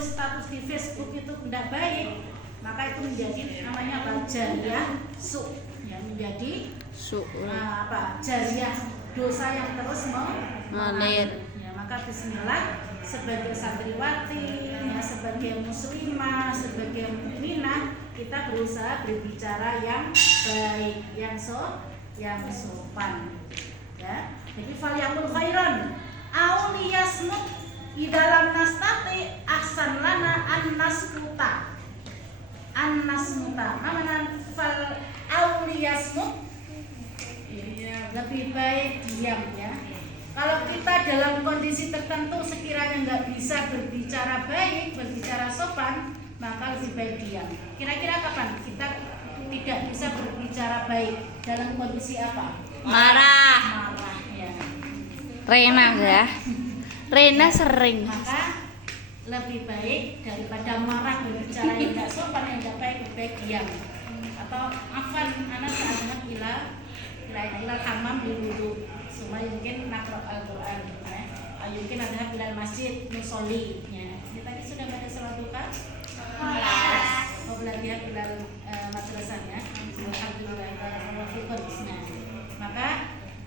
menulis status di Facebook itu tidak baik, maka itu menjadi namanya apa? Jariyah su, ya, menjadi jariyah dosa yang terus mengalir. Ya, maka bismillah sebagai santriwati, ya, sebagai muslimah, sebagai mukminah, kita berusaha berbicara yang baik, yang sopan. Ya, jadi falyakul khairan au liyasmut idalam nastati ahsan lana an-nasmuta. Namanya fal au liyasmut, lebih baik diam, ya. Kalau kita dalam kondisi tertentu sekiranya nggak bisa berbicara baik, berbicara sopan, maka lebih baik diam. Kira-kira kapan kita tidak bisa berbicara baik? Dalam kondisi apa? Marah, ya. Rena ya. Rena sering. Maka lebih baik daripada marah berbicara yang tidak sopan, yang tidak baik, lebih baik diam. Atau afan, anak saat ila hamam diwudu. Semua mungkin nakro Al-Quran, ya. Mungkin ada bilal masjid musolli, ya. Kita tadi sudah baca salat duha. Mau belajar bilal madrasahnya. Alhamdulillah. Maka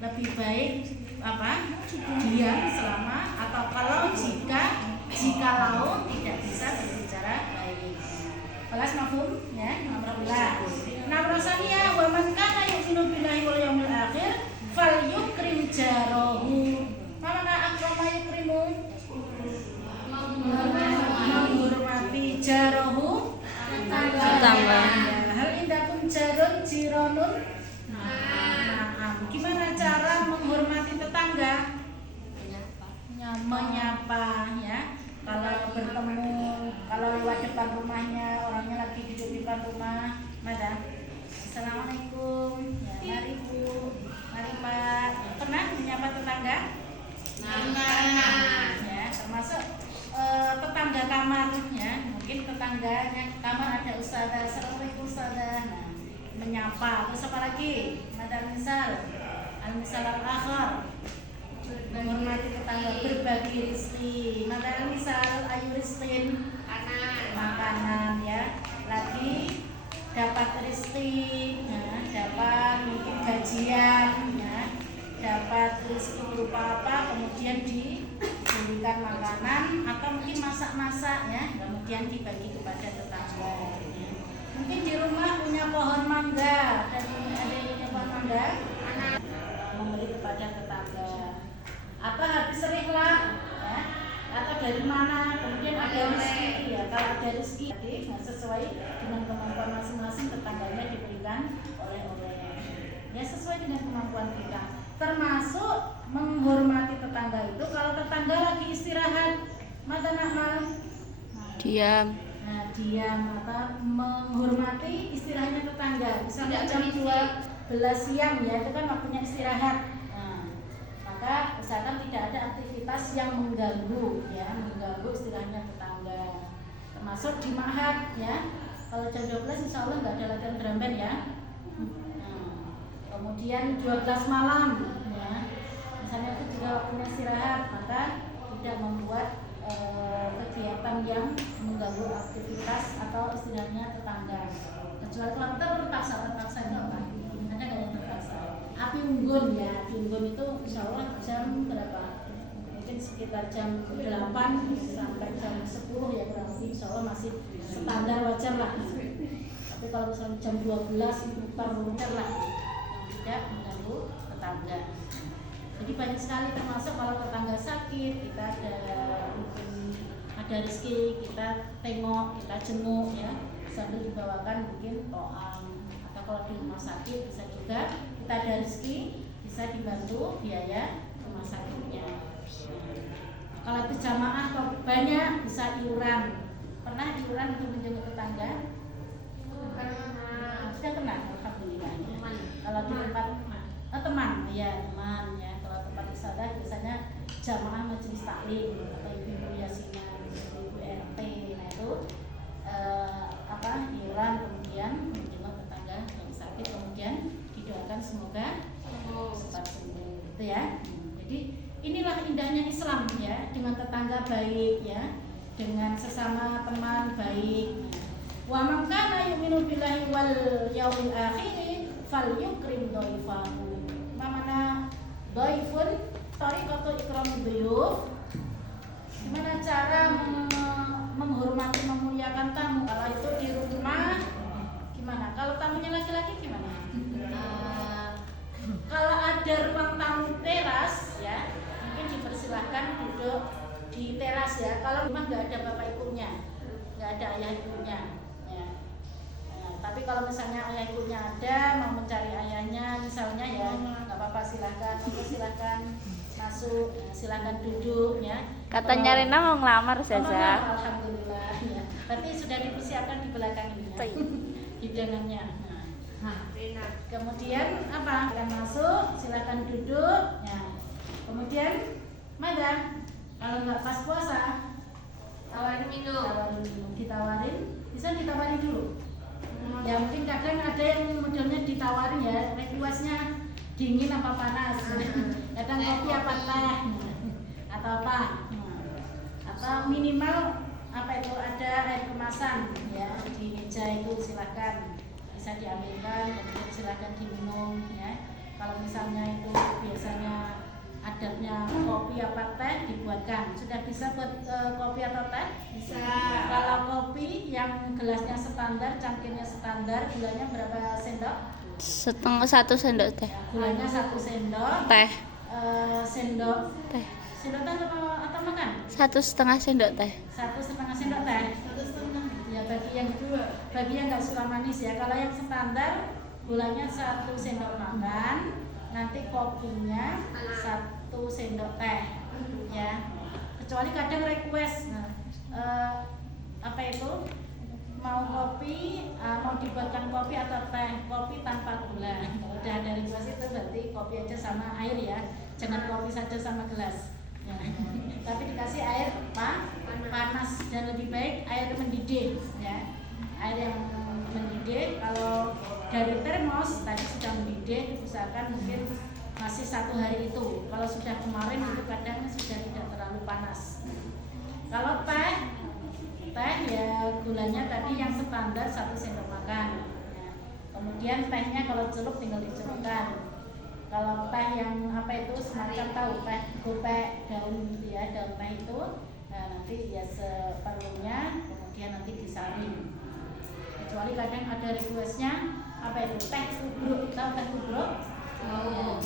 lebih baik diam selama, atau jikalau tidak bisa berbicara baik. Kelas mafhum, ya. Nomor 12. Nomor sania wa man kana yu'minu billahi wal yaumil akhir falyukrim jarahu. Mana akrama yukrimu? Menghormati jarahu tetangga. Hal indakum jarun jironun. Gimana cara menghormati tetangga? Menyapa, ya. Kalau bertemu, kalau lewat depan rumahnya, orangnya lagi duduk di depan rumah, mana? Assalamualaikum, ya, mari Bu, mari Pak. Pernah menyapa tetangga? Pernah. Ya, termasuk tetangga kamar, ya. Mungkin tetangganya kamar ada ustazah, assalamualaikum ustazah. Nah, menyapa. Terus apa lagi? Ada al-misal al-akhir, menghormati tetangga, berbagi rezeki. Maka misal ayu rizkin, makanan, ya. Lagi dapat rezeki, ya, dapat mungkin gajian, ya, dapat rezeki berupa apa, kemudian diberikan makanan atau mungkin masak-masak, ya, kemudian dibagi kepada tetangga, ya. Mungkin di rumah punya pohon mangga, dan ada yang punya pohon mangga, memberi kepada tetangga. Apa habis seringlah, ya, atau dari mana, kemudian ada rezeki, ya. Kalau ada rezeki, nah, sesuai dengan kemampuan masing-masing, tetangganya diberikan oleh-oleh, ya, sesuai dengan kemampuan kita. Termasuk menghormati tetangga itu, kalau tetangga lagi istirahat, maka Diam. Nah, diam, maka menghormati istirahatnya tetangga. Misalnya jam 12 siang, ya, itu kan waktunya istirahat. Nah, maka usahakan tidak ada aktivitas yang mengganggu, ya, mengganggu istirahatnya tetangga. Termasuk di ma'had, ya. Kalau jam 12 insya Allah nggak ada latihan drum band, ya. Nah, kemudian 12 malam, ya. Misalnya itu juga waktunya istirahat, maka tidak membuat kegiatan yang mengganggu aktivitas atau istilahnya tetangga. Kecuali kalau terpaksa itu apa? Ada nggak yang terpaksa? Api unggun, ya, api unggun itu insya Allah jam berapa? Mungkin sekitar jam 8 sampai jam 10, ya, kurang lebih insya Allah masih standar wajar lah. Tapi kalau misalnya jam 12 itu wajar lah, yang tidak mengganggu tetangga. Jadi banyak sekali, termasuk kalau tetangga sakit, kita ada rezeki, kita tengok, kita jenguk, ya, sambil dibawakan mungkin to'am. Atau kalau di rumah sakit bisa juga kita ada rezeki, bisa dibantu biaya rumah sakitnya. Kalau itu jamaah atau banyak, bisa iuran. Pernah iuran untuk menjenguk tetangga? Sudah pernah, alhamdulillah. Kalau di tempat teman, ya, teman, ya. Kalau tempat ibadah biasanya jamaah majelis taklim atau ibu yasinan, ibu RT. Nah, itu iuran, kemudian menjenguk tetangga yang sakit, kemudian didoakan semoga cepat sembuh, gitu, ya. Jadi inilah indahnya Islam, ya, dengan tetangga baik, ya. dengan sesama teman baik. Wa man kana yu'minu billahi wal yaumil akhir falyukrim dhaifahu. Mana dhaifun tariqatu ikramud dhuyuf. Gimana cara menghormati memuliakan tamu? Kalau itu di rumah gimana? Kalau tamunya laki-laki gimana? Kalau ada ruang tamu teras ya, mungkin dipersilahkan duduk di teras ya. Kalau rumah nggak ada bapak ibunya, nggak ada ayah ibunya ya. Nah, tapi kalau misalnya ayah ibunya ada, mau mencari ayahnya misalnya ya, nggak apa-apa, silahkan masuk, ya, silahkan duduk ya. Katanya Rena mau ngelamar saja. Alhamdulillah ya. Berarti sudah dipersiapkan di belakang ini ya. Hidangannya. Kemudian apa? Kita masuk, silakan duduk. Ya. Kemudian, mana? Kalau nggak pas puasa, tawarin minum. Ditawarin, bisa ditawarin dulu. Ya mungkin kadang ada yang modelnya ditawarin ya, requestnya dingin apa panas. Kadang kopi apa teh, atau apa? Atau minimal apa itu ada air kemasan ya di meja itu silakan. Bisa diambilkan, kemudian silahkan diminum ya. Kalau misalnya itu biasanya adatnya kopi apa teh dibuatkan. Sudah bisa buat kopi atau teh? Bisa. Kalau kopi yang gelasnya standar, cangkirnya standar, gulanya berapa sendok? Satu sendok teh. Ya, gulanya 1 sendok. Teh. Sendok. Teh. Sendok teh atau makan? 1,5 sendok teh. 1,5 sendok teh. Ya bagi yang nggak suka manis ya. Kalau yang standar gulanya 1 sendok makan, nanti kopinya 1 sendok teh ya. Kecuali kadang request apa itu mau kopi, mau dibuatkan kopi atau teh, kopi tanpa gula. Kalau udah ada request itu berarti kopi aja sama air ya, jangan kopi saja sama gelas ya. Tapi dikasih air panas dan lebih baik air mendidih ya, air yang mendidih. Kalau dari termos tadi sudah mendidih, usahakan mungkin masih 1 hari itu. Kalau sudah kemarin itu kadang sudah tidak terlalu panas. Kalau teh ya gulanya tadi yang standar 1 sendok makan ya. Kemudian tehnya kalau celup tinggal dicelupkan. Kalau teh yang apa itu semacam tahu teh gopek daun ya, daun teh itu, nah nanti ya seperlunya, kemudian nanti disaring. Kecuali kadang ada requestnya apa itu teh tubruk, tahu teh tubruk? Oh.